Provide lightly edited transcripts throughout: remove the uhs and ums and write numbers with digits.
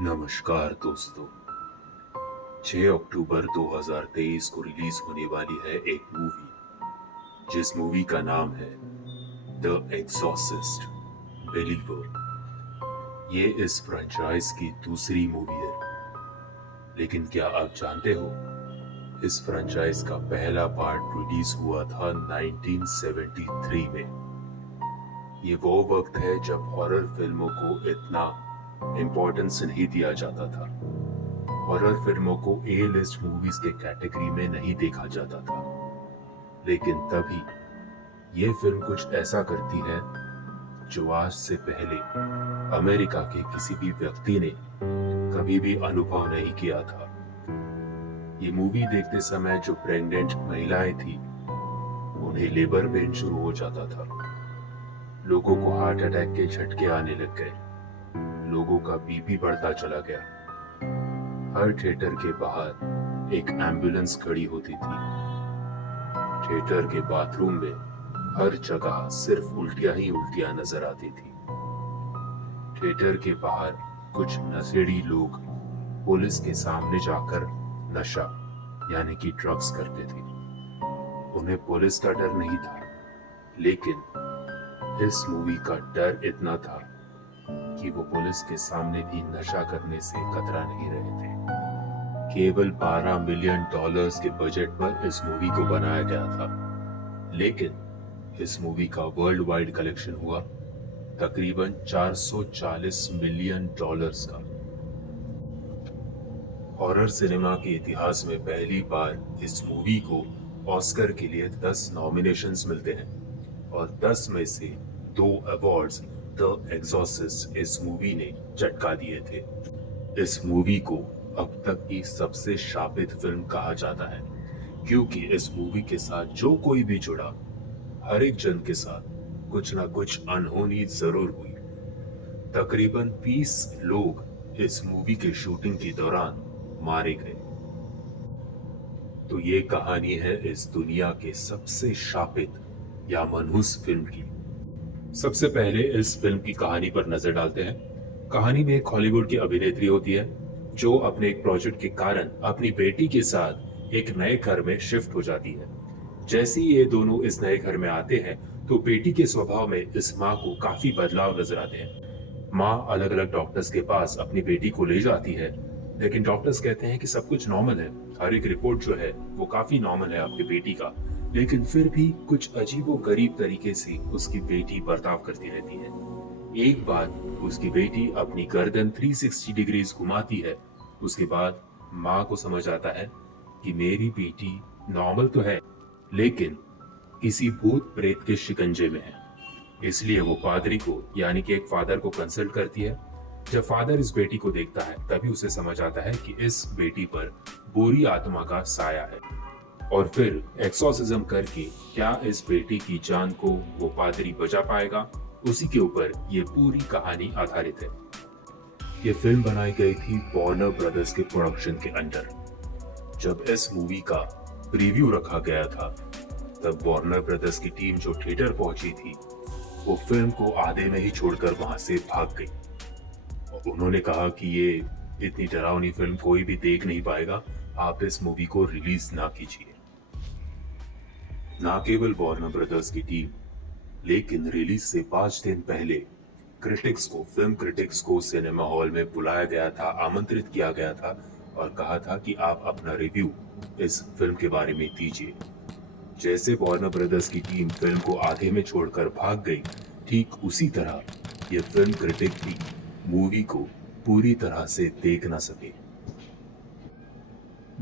नमस्कार दोस्तों। 6 अक्टूबर 2023 को रिलीज होने वाली है एक मूवी जिस मूवी का नाम है द एग्जॉर्सिस्ट बिलीवर। ये इस फ्रेंचाइज की दूसरी मूवी है, लेकिन क्या आप जानते हो इस फ्रेंचाइज का पहला पार्ट रिलीज हुआ था 1973 में। ये वो वक्त है जब हॉरर फिल्मों को इतना इम्पोर्टेंस नहीं दिया जाता था। हॉरर फिल्मों को ए लिस्ट मूवीज के कैटेगरी में नहीं देखा जाता था, लेकिन तभी ये फिल्म कुछ ऐसा करती है जो आज से पहले अमेरिका के किसी भी व्यक्ति ने कभी भी अनुभव नहीं किया था। ये मूवी देखते समय जो प्रेग्नेंट महिलाएं थी उन्हें लेबर पेन शुरू हो जाता था, लोगों को हार्ट अटैक के झटके आने लग गए, लोगों का बीपी बढ़ता चला गया। हर थिएटर के बाहर एक एम्बुलेंस खड़ी होती थी। थिएटर के बाथरूम में हर जगह सिर्फ उल्टियां ही उल्टियां नजर आती थी। थिएटर के बाहर कुछ नशेड़ी लोग पुलिस के सामने जाकर नशा यानी कि ड्रग्स करते थे। उन्हें पुलिस का डर नहीं था, लेकिन इस मूवी का डर इतना था कि वो पुलिस के सामने भी नशा करने से कतरा नहीं रहे थे। केवल $12 मिलियन के बजट पर इस मूवी को बनाया गया था, लेकिन इस मूवी का वर्ल्ड वाइड कलेक्शन हुआ तकरीबन $440 मिलियन का। हॉरर सिनेमा के इतिहास में पहली बार इस मूवी को ऑस्कर के लिए 10 नॉमिनेशंस मिलते हैं और 10 में से 2 अवार्ड्स द एग्जॉर्सिस्ट इस मूवी ने चटका दिए थे। इस मूवी को अब तक की सबसे शापित फिल्म कहा जाता है, क्योंकि इस मूवी के साथ जो कोई भी जुड़ा, हर एक जन के साथ कुछ ना कुछ अनहोनी जरूर हुई। तकरीबन 20 लोग इस मूवी के शूटिंग के दौरान मारे गए। तो ये कहानी है इस दुनिया के सबसे शापित या मनहूस फिल्म की। सबसे पहले इस फिल्म की कहानी पर नजर डालते हैं। कहानी में एक हॉलीवुड की अभिनेत्री होती है जो अपने एक प्रोजेक्ट के कारण अपनी बेटी के साथ एक नए घर में शिफ्ट हो जाती है। जैसे ही ये दोनों इस नए घर में आते हैं तो बेटी के स्वभाव में इस माँ को काफी बदलाव नजर आते हैं। माँ अलग अलग डॉक्टर्स के पास अपनी बेटी को ले जाती है, लेकिन डॉक्टर्स कहते हैं कि सब कुछ नॉर्मल है, हर एक रिपोर्ट जो है वो काफी नॉर्मल है आपकी बेटी का, लेकिन फिर भी कुछ अजीबोगरीब तरीके से उसकी बेटी बर्ताव करती रहती है। एक बार उसकी बेटी अपनी गर्दन 360 डिग्रीज घुमाती है। उसके बाद माँ को समझ आता है कि मेरी बेटी नॉर्मल तो है, लेकिन किसी भूत प्रेत के शिकंजे में है। इसलिए वो पादरी को यानी कि एक फादर को कंसल्ट करती है। जब फादर इस बेटी को देखता है तभी उसे समझ आता है कि इस बेटी पर बुरी आत्मा का साया है, और फिर एक्सोर्सिज्म करके क्या इस बेटी की जान को वो पादरी बचा पाएगा, उसी के ऊपर ये पूरी कहानी आधारित है। ये फिल्म बनाई गई थी वार्नर ब्रदर्स के प्रोडक्शन के अंडर। जब इस मूवी का प्रीव्यू रखा गया था तब वार्नर ब्रदर्स की टीम जो थिएटर पहुंची थी वो फिल्म को आधे में ही छोड़कर वहां से भाग गई। और उन्होंने कहा कि ये इतनी डरावनी फिल्म कोई भी देख नहीं पाएगा, आप इस मूवी को रिलीज ना कीजिए। ना केवल वार्नर ब्रदर्स की टीम, लेकिन रिलीज से 5 दिन पहले फिल्म क्रिटिक्स को सिनेमा हॉल में बुलाया गया था, आमंत्रित किया गया था और कहा था कि आप अपना रिव्यू इस फिल्म के बारे में दीजिए। जैसे वार्नर ब्रदर्स की टीम फिल्म को आधे में छोड़कर भाग गई, ठीक उसी तरह ये फिल्म क्रिटिक भी मूवी को पूरी तरह से देख ना सके।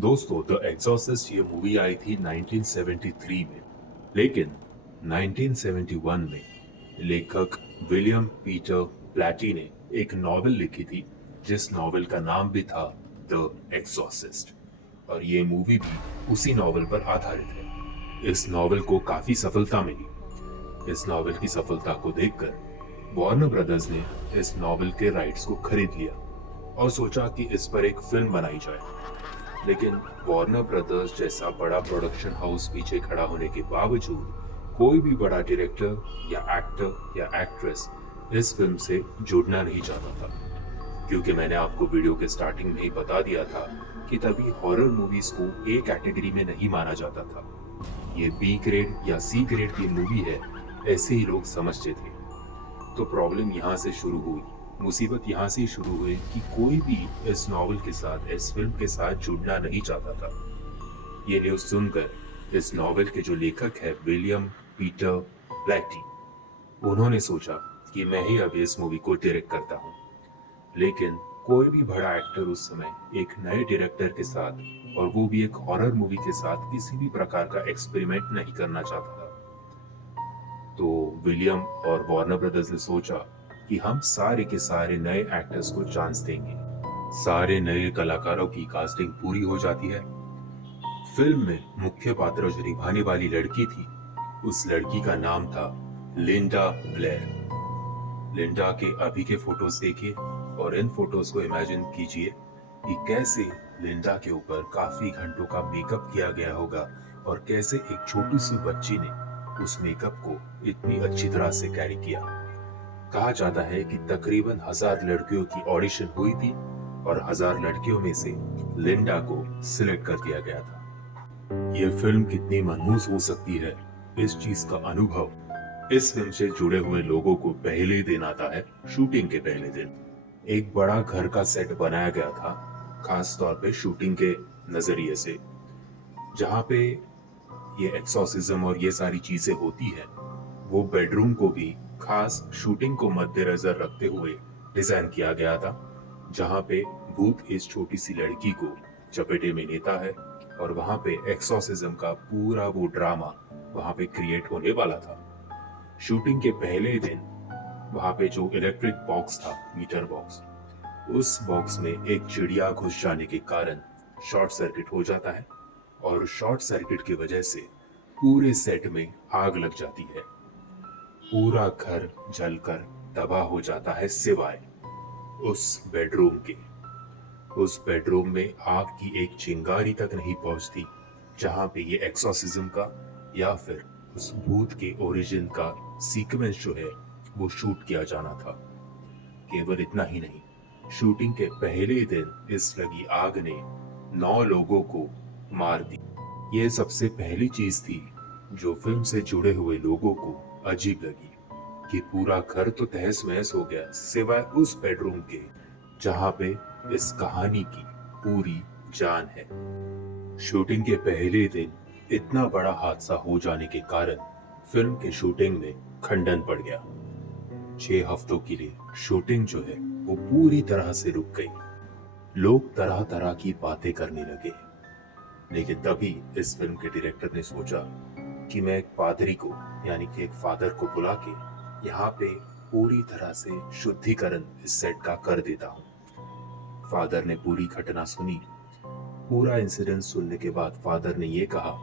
दोस्तों, द एग्जॉर्सिस्ट ये मूवी आई थी 1973 में, लेकिन 1971 में लेखक विलियम पीटर ब्लैटी ने एक नॉवेल लिखी थी जिस नॉवेल का नाम भी था द एग्जॉर्सिस्ट, और ये मूवी भी उसी नॉवेल पर आधारित है। इस नॉवेल को काफी सफलता मिली। इस नॉवेल की सफलता को देखकर वार्नर ब्रदर्स ने इस नॉवेल के राइट्स को खरीद लिया और सोचा कि इस पर एक फिल्म बनाई जाए। लेकिन वार्नर ब्रदर्स जैसा बड़ा प्रोडक्शन हाउस पीछे खड़ा होने के बावजूद कोई भी बड़ा डायरेक्टर या एक्टर या एक्ट्रेस इस फिल्म से जुड़ना नहीं चाहता था। क्योंकि मैंने आपको वीडियो के स्टार्टिंग में ही बता दिया था कि तभी हॉरर मूवीज को ए कैटेगरी में नहीं माना जाता था। ये बी ग्रेड या सी ग्रेड की मूवी है, ऐसे ही लोग समझते थे। तो प्रॉब्लम यहाँ से शुरू हुई, मुसीबत यहाँ से शुरू हुई कि कोई भी इस नॉवल के साथ, इस फिल्म के साथ जुड़ना नहीं चाहता था। ये न्यूज सुनकर इस नॉवल के जो लेखक है विलियम पीटर ब्लैटी, उन्होंने सोचा कि मैं ही अब इस मूवी को डायरेक्ट करता हूँ। लेकिन कोई भी बड़ा एक्टर उस समय एक नए डायरेक्टर के साथ, और वो भी एक हॉरर मूवी के साथ, किसी भी प्रकार का एक्सपेरिमेंट नहीं करना चाहता था। तो विलियम और वार्नर ब्रदर्स ने सोचा कि हम सारे के सारे नए एक्टर्स को चांस देंगे। सारे नए कलाकारों की कास्टिंग पूरी हो जाती है। फिल्म में मुख्य पात्र जो निभाने वाली लड़की थी, उस लड़की का नाम था लिंडा ब्लेयर। लिंडा के अभी के फोटोज देखिए और इन फोटोज को इमेजिन कीजिए कि कैसे लिंडा के ऊपर काफी घंटों का मेकअप किया गया होगा और कैसे एक छोटी सी बच्ची ने उस मेकअप को इतनी अच्छी तरह से कैरी किया। कहा जाता है कि तकरीबन 1000 लड़कियों की ऑडिशन हुई थी और 1000 लड़कियों में से लिंडा को सिलेक्ट कर दिया गया था। यह फिल्म कितनी मनहूस हो सकती है, इस चीज का अनुभव इस फिल्म से जुड़े हुए लोगों को पहले दिन आता है। शूटिंग के पहले दिन एक बड़ा घर का सेट बनाया गया था, खास तौर पे शूटिंग के नजरिए से, जहां पे ये एक्सोर्सिज्म और ये सारी चीजें होती है। वो बेडरूम को भी खास शूटिंग को मद्देनजर रखते हुए डिजाइन किया गया था, जहां पे भूत इस छोटी सी लड़की को चपेटे में लेता है और वहां पे एक्सोर्सिज्म का पूरा वो ड्रामा वहां पे क्रिएट होने वाला था। शूटिंग के पहले दिन वहां पे जो इलेक्ट्रिक बॉक्स था, मीटर बॉक्स, उस बॉक्स में एक चिड़िया घुस जाने के कारण शॉर्ट सर्किट हो जाता है और शॉर्ट सर्किट की वजह से पूरे सेट में आग लग जाती है। पूरा घर जलकर तबाह हो जाता है सिवाय उस बेडरूम के। उस बेडरूम में आग की एक चिंगारी तक नहीं पहुंचती जहां पे ये एक्सोर्सिज्म का या फिर उस भूत के ओरिजिन का सीक्वेंस जो है वो शूट किया जाना था। केवल इतना ही नहीं, शूटिंग के पहले दिन इस लगी आग ने 9 लोगों को मार दी। ये सबसे पहली चीज थी जो फिल्म से जुड़े हुए लोगों को अजीब लगी कि पूरा घर तो तहस महस हो गया सिवाय उस बेडरूम के जहां पे इस कहानी की पूरी जान है। शूटिंग के पहले दिन इतना बड़ा हादसा हो जाने के कारण फिल्म के शूटिंग में खंडन पड़ गया। 6 हफ्तों के लिए शूटिंग जो है वो पूरी तरह से रुक गई। लोग तरह तरह की बातें करने लगे। लेकिन तभी इस फिल्म के डायरेक्टर ने सोचा कि मैं एक पादरी को, यानी कि एक फादर को बुला के यहाँ पे पूरी तरह से शुद्धिकरण इस सेट का कर देता हूँ। फादर ने पूरी घटना सुनी। पूरा इंसिडेंट सुनने के बाद फादर ने ये कहा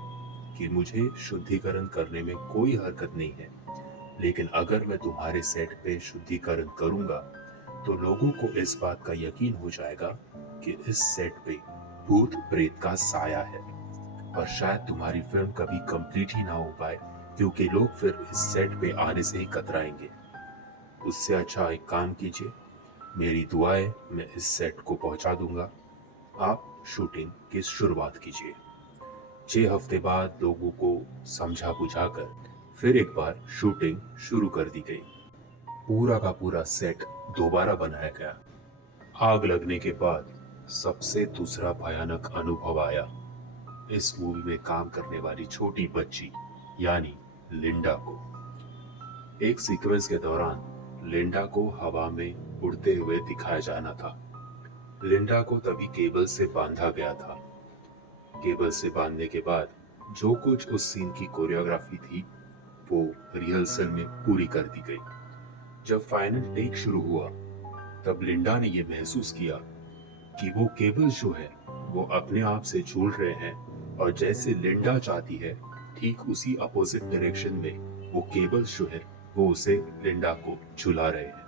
कि मुझे शुद्धिकरण करने में कोई हरकत नहीं है, लेकिन अगर मैं तुम्हारे सेट पे शुद्धिकरण करूंगा तो लोगों को इस बात का यकीन हो जाएगा कि इस सेट पे भूत प्रेत का साया है और शायद तुम्हारी फिल्म कभी कंप्लीट ही ना हो पाए, क्योंकि लोग फिर इस सेट पे आने से ही कतराएंगे। उससे अच्छा एक काम कीजिए, मेरी दुआएं मैं इस सेट को पहुंचा दूंगा, आप शूटिंग की शुरुआत कीजिए। 6 हफ्ते बाद लोगों को समझा बुझाकर फिर एक बार शूटिंग शुरू कर दी गई। पूरा का पूरा सेट दोबारा बनाया गया। आग लगने के बाद सबसे दूसरा भयानक अनुभव आया इस मूवी में काम करने वाली छोटी बच्ची यानी लिंडा को। एक सीक्वेंस के दौरान लिंडा को हवा में उड़ते हुए दिखाया जाना था। लिंडा को तभी केबल से बांधा गया था। केबल से बांधने के बाद जो कुछ उस सीन की कोरियोग्राफी थी वो रिहर्सल में पूरी कर दी गई। जब फाइनल टेक शुरू हुआ तब लिंडा ने यह महसूस किया कि वो केबल जो है वो अपने आप से झूल रहे हैं और जैसे लिंडा चाहती है ठीक उसी अपोजिट डायरेक्शन में वो केबल जो है वो उसे लिंडा को झुला रहे हैं।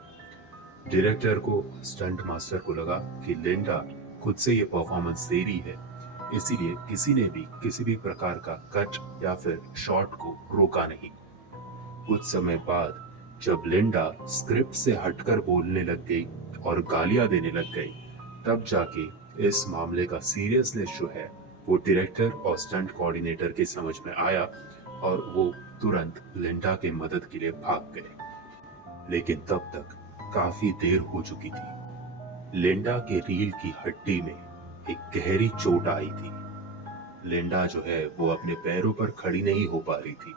डायरेक्टर को, स्टंट मास्टर को लगा कि लिंडा खुद से ये परफॉर्मेंस दे रही है, इसीलिए किसी ने भी किसी भी प्रकार का कट या फिर शॉट को रोका नहीं। कुछ समय बाद जब लिंडा स्क्रिप्ट से हटकर बोलने लग गई और गालियां देने लग गई, तब जाके इस मामले का सीरियसनेस जो है वो डायरेक्टर और स्टंट कोऑर्डिनेटर के समझ में आया और वो तुरंत लिंडा के मदद के लिए भाग गए। लेकिन तब तक काफी देर हो चुकी थी। लिंडा के रील की हड्डी में एक गहरी चोट आई थी। लिंडा जो है वो अपने पैरों पर खड़ी नहीं हो पा रही थी।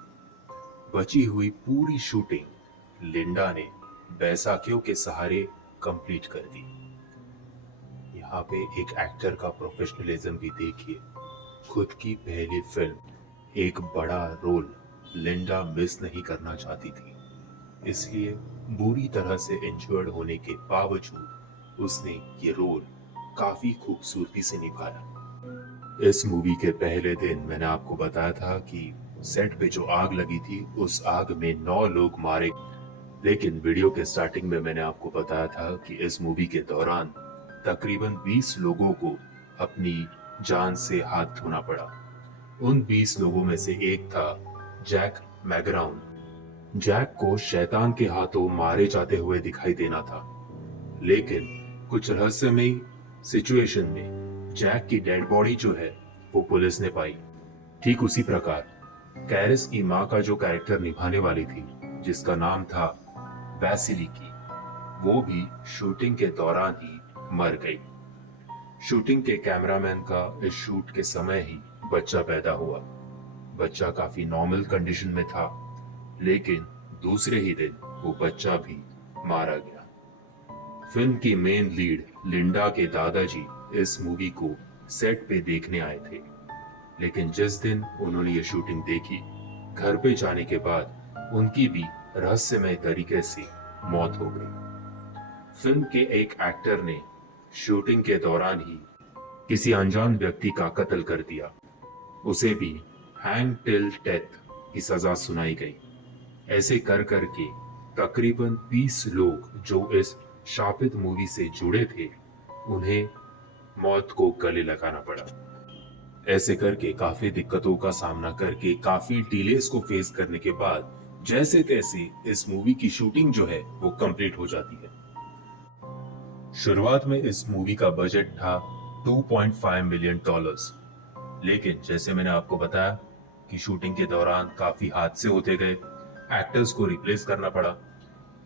बची हुई पूरी शूटिंग लिंडा ने बैसाखियों के सहारे कंप्लीट कर दी। यहाँ पे एक एक्टर का प्रोफेशनलिज्म भी देखिए। खुद की पहली फिल्म, एक बड़ा रोल लिंडा मिस नहीं करना चाहती थी, इसलिए बुरी तरह से इंजर्ड होने के बावजूद उसने ये रोल काफी खूबसूरती से निभाया। इस मूवी के पहले दिन मैंने आपको बताया था कि सेट पे जो आग लगी थी उस आग में 9 लोग मारे। लेकिन वीडियो के स्टार्टिंग में मैंने आपको बताया था कि इस मूवी के दौरान तकरीबन 20 लोगों को अपनी जान से हाथ धोना पड़ा। उन 20 लोगों में से एक था जैक मैगराउन। जैक को शैतान के हाथों मारे जाते हुए दिखाई देना था, लेकिन कुछ रहस्यमयी सिचुएशन में जैक की डेड बॉडी जो है वो पुलिस ने पाई। ठीक उसी प्रकार कैरिस की माँ का जो कैरेक्टर निभाने वाली थी, जिसका नाम था वैसिलिकी, वो भी शूटिंग के दौरान ही मर गई। शूटिंग के कैमरामैन का इस शूट के समय ही बच्चा पैदा हुआ। बच्चा काफी नॉर्मल कंडीशन में था, लेकिन दूसरे ही दिन वो बच्चा भी मारा गया। फिल्म की मेन लीड लिंडा के दादाजी इस मूवी को सेट पे देखने आए थे, लेकिन जिस दिन उन्होंने ये शूटिंग देखी, घर पे जाने के बाद उनकी भी रहस्यमय तरीके से मौत हो गई। फिल्म के एक एक्टर ने शूटिंग के दौरान ही किसी अनजान व्यक्ति का कत्ल कर दिया। उसे भी हैंग टिल डेथ की सजा सुनाई गई। ऐसे कर करके तकरीबन 20 लोग जो इस शापित मूवी से जुड़े थे, उन्हें मौत को गले लगाना पड़ा। ऐसे करके काफी दिक्कतों का सामना करके, काफी डिलेस को फेस करने के बाद जैसे तैसे इस मूवी की शूटिंग जो है वो कंप्लीट हो जाती है। शुरुआत में इस मूवी का बजट था $2.5 मिलियन, लेकिन जैसे मैंने आपको बताया कि शूटिंग के दौरान काफी हादसे होते गए, एक्टर्स को रिप्लेस करना पड़ा।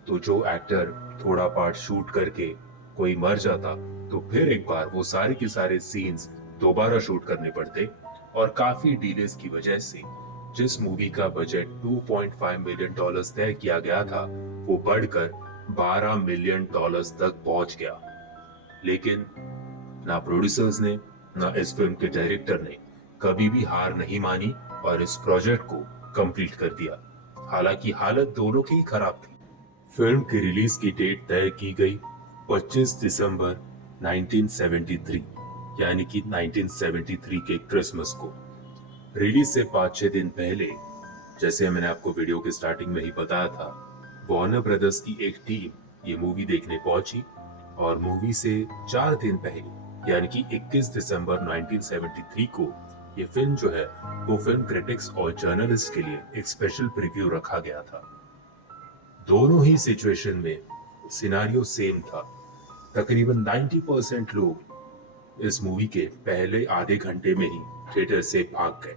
तो जो एक्टर थोड़ा पार्ट शूट करके कोई मर जाता, तो फिर एक बार वो सारे के सारे सीन्स दोबारा शूट करने पड़ते, और काफी डिलेस की वजह से जिस मूवी का बजट $2.5 मिलियन तय किया गया था, वो बढ़कर $12 मिलियन तक पहुंच गया। लेकिन ना प्रोड्यूसर्स ने, ना इस फिल्म के डायरेक्टर ने कभी भी हार नहीं मानी और इस प्रोजेक्ट को कंप्लीट कर दिया। हालांकि हालत दोनों की ही खराब थी। फिल्म की रिलीज की डेट तय की गई 25 दिसंबर 1973, यानी कि 1973 के क्रिसमस को। रिलीज से 5-6 दिन पहले, जैसे मैंने आपको वीडियो के स्टार्टिंग में ही बताया था, वार्नर ब्रदर्स की एक टीम ये मूवी देखने पहुंची, और मूवी से 4 दिन पहले यानी कि 21 दिसंबर 1973 को ये फिल्म जो है वो फिल्म क्रिटिक्स और जर्नलिस्ट के लिए एक स्पेशल प्रीव्यू रखा गया था। दोनों ही सिचुएशन में सिनारियो सेम था। तकरीबन 90% लोग इस मूवी के पहले आधे घंटे में ही थिएटर से भाग गए।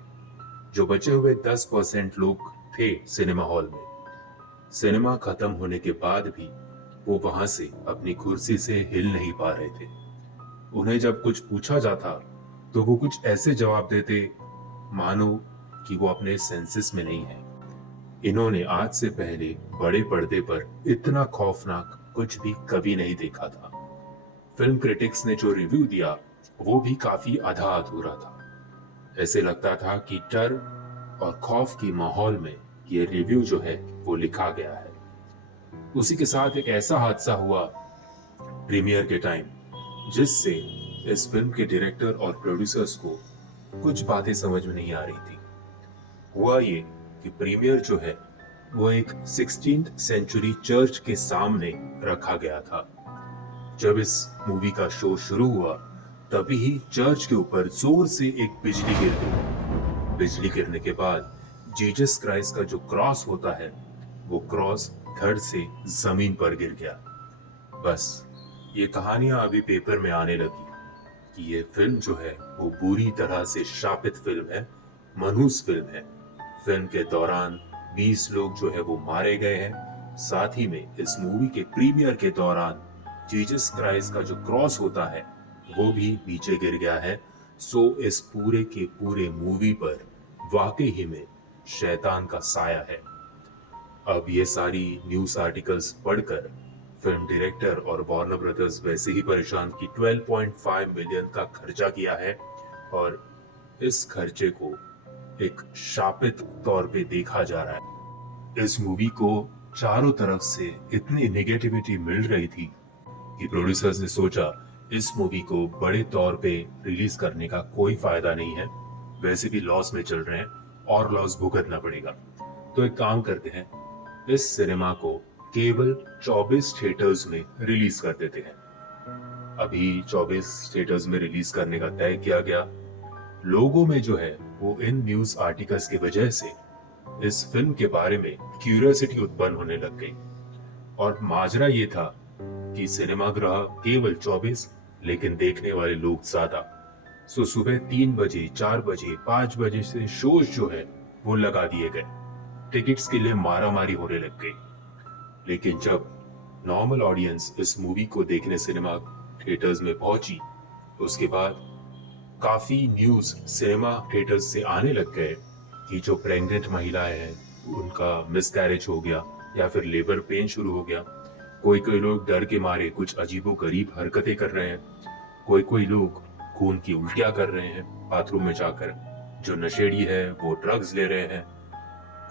जो बचे हुए 10% लोग थे सिनेमा हॉल में, सिनेमा खत्म होने के बाद भी वो वहां से अपनी कुर्सी से हिल नहीं पा रहे थे। उन्हें जब कुछ पूछा जाता तो वो कुछ ऐसे जवाब देते मानो कि वो अपने सेंसेस में नहीं है। इन्होंने आज से पहले बड़े पर्दे पर इतना खौफनाक कुछ भी कभी नहीं देखा था। फिल्म क्रिटिक्स ने जो रिव्यू दिया वो भी काफी आधा अधूरा था। ऐसे लगता था कि डर और खौफ की माहौल में ये रिव्यू जो है वो लिखा गया है। उसी के साथ एक ऐसा हादसा हुआ प्रीमियर के टाइम, जिससे इस फिल्म के डायरेक्टर और प्रोड्यूसर्स को कुछ बातें समझ में नहीं आ रही थी। हुआ ये कि प्रीमियर जो है वो एक 16th सेंचुरी चर्च के सामने रखा गया था। जब इस मूवी का शो शुरू हुआ तभी ही चर्च के ऊपर जोर से एक बिजली गिर गई। बिजली गिरने के बाद जीसस क्राइस्ट का जो क्रॉस होता है वो क्रॉस धड़ से जमीन पर गिर गया। बस ये कहानियां अभी पेपर में आने लगी कि ये फिल्म जो है वो बुरी तरह से शापित फिल्म है, मनहूस फिल्म है। फिल्म के दौरान 20 लोग जो है वो मारे गए हैं। साथ ही में इस मूवी के प्रीमियर के दौरान जीसस क्राइस्ट का जो क्रॉस होता है वो भी नीचे गिर गया है। सो इस पूरे के पूरे मूवी पर वाकई ही में शैतान का साया है। अब ये सारी न्यूज आर्टिकल्स पढ़कर फिल्म डायरेक्टर और वार्नर ब्रदर्स वैसे ही परेशान कि 12.5 मिलियन का खर्चा किया है और इस खर्चे को एक शापित तौर पे देखा जा रहा है। इस मूवी को चारों तरफ से इतनी नेगेटिविटी मिल रही थी कि प्रोड्यूसर्स ने सोचा इस मूवी को बड़े तौर पे रिलीज करने का कोई फायदा नहीं है, वैसे भी लॉस में चल रहे हैं और लॉस भुगतना पड़ेगा। तो एक काम करते हैं, इस सिनेमा को केवल 24 थिएटर्स में रिलीज कर देते हैं। अभी 24 थिएटर्स में रिलीज करने का तय किया गया। लोगों में जो है वो इन न्यूज आर्टिकल्स की वजह से इस फिल्म के बारे में क्यूरियोसिटी उत्पन्न होने लग गई और माजरा ये था कि सिनेमागृह केवल 24 लेकिन देखने वाले लोग ज्यादा। सो सुबह 3 बजे, 4 बजे, 5 बजे से शोज जो है वो लगा दिए गए। टिकट्स के लिए मारामारी होने लग गई। लेकिन जब नॉर्मल ऑडियंस इस मूवी को देखने सिनेमा थिएटर्स में पहुंची, उसके बाद काफी न्यूज सिनेमा थिएटर्स से आने लग गए कि जो प्रेग्नेंट महिलाएं हैं उनका मिसकैरेज हो गया या फिर लेबर पेन शुरू हो गया। कोई कोई लोग डर के मारे कुछ अजीबोगरीब हरकतें कर रहे हैं। कोई कोई लोग खून की उल्टियां कर रहे हैं बाथरूम में जाकर। जो नशेड़ी है वो ड्रग्स ले रहे हैं।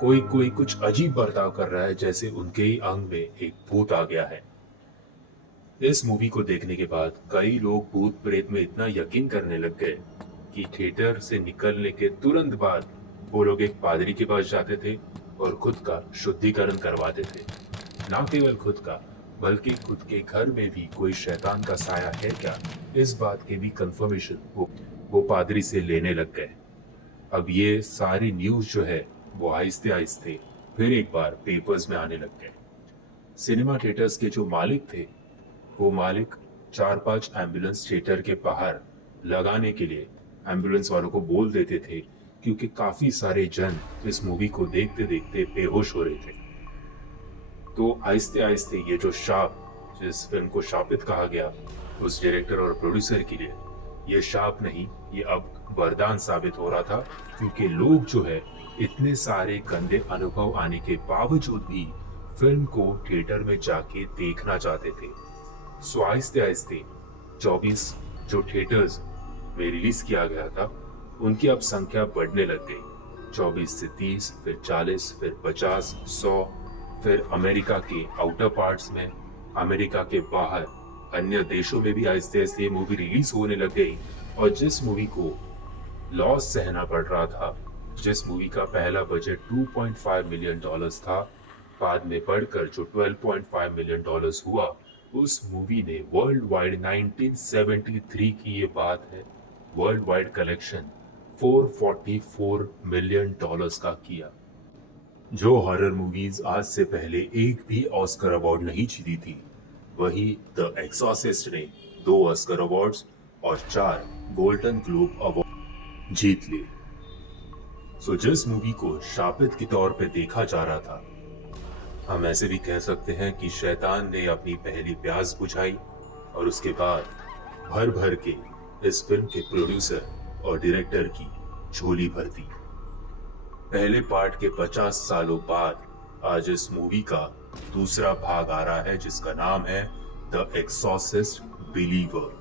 कोई कोई कुछ अजीब बर्ताव कर रहा है जैसे उनके ही अंग में एक भूत आ गया है। इस मूवी को देखने के बाद कई लोग भूत प्रेत में इतना यकीन करने लग गए कि थिएटर से निकलने के तुरंत बाद वो लोग एक पादरी के पास जाते थे और खुद का शुद्धिकरण करवाते थे। ना केवल खुद का बल्कि खुद के घर में भी कोई शैतान का साया है क्या, इस बात की भी कंफर्मेशन वो पादरी से लेने लग गए। अब ये सारी न्यूज जो है वो आहिस्ते आहिस्ते फिर एक बार पेपर्स में आने लग गए। सिनेमा थिएटर्स के जो मालिक थे वो मालिक 4-5 एम्बुलेंस थिएटर के बाहर लगाने के लिए एम्बुलेंस वालों को बोल देते थे, क्योंकि काफी सारे जन इस मूवी को देखते देखते बेहोश हो रहे थे। तो आहिस्ते आहिस्ते ये जो शाप, जिस फिल्म को शापित कहा गया उस डायरेक्टर और प्रोड्यूसर के लिए, ये शाप नहीं, ये अब वरदान साबित हो रहा था। क्योंकि लोग जो है इतने सारे गंदे अनुभव आने के बावजूद भी फिल्म को थिएटर में जाके देखना चाहते थे। सो आहिस्ते आहिस्ते 24 जो थिएटर्स में रिलीज किया गया था उनकी अब संख्या बढ़ने लग गई। 24 से 30, फिर 40, फिर 50, 100, फिर अमेरिका के आउटर पार्ट्स में, अमेरिका के बाहर अन्य देशों में भी आहिस्ते आहिस्ते मूवी रिलीज होने लग गई। और जिस मूवी को लॉस सहना पड़ रहा था, जिस मूवी का पहला बजट 2.5 मिलियन डॉलर्स था, बाद में बढ़कर जो 12.5 मिलियन डॉलर्स हुआ, उस मूवी ने वर्ल्ड वाइड 1973 की ये बात है, world wide collection 444 million dollars का किया। जो हॉरर मूवीज आज से पहले एक भी ऑस्कर अवार्ड नहीं जीती थी, वही द एक्सॉर्सिस्ट ने 2 ऑस्कर अवार्ड्स और 4 गोल्डन ग्लोब अवार्ड जीत लिए। सो जिस मूवी को शापित के तौर पे देखा जा रहा था, हम ऐसे भी कह सकते हैं कि शैतान ने अपनी पहली प्यास बुझाई और उसके बाद भर भर के इस फिल्म के प्रोड्यूसर और डायरेक्टर की झोली भर दी। पहले पार्ट के 50 सालों बाद आज इस मूवी का दूसरा भाग आ रहा है, जिसका नाम है द एक्सॉर्सिस्ट बिलीवर।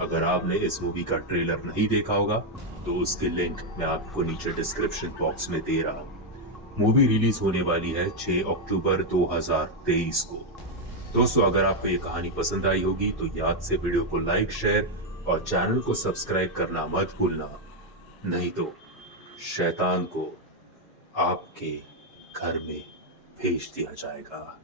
अगर आपने इस मूवी का ट्रेलर नहीं देखा होगा तो उसके लिंक मैं आपको नीचे डिस्क्रिप्शन बॉक्स में दे रहा हूँ। मूवी रिलीज होने वाली है 6 अक्टूबर 2023 को। दोस्तों, अगर आपको ये कहानी पसंद आई होगी तो याद से वीडियो को लाइक, शेयर और चैनल को सब्सक्राइब करना मत भूलना, नहीं तो शैतान को आपके घर में भेज दिया जाएगा।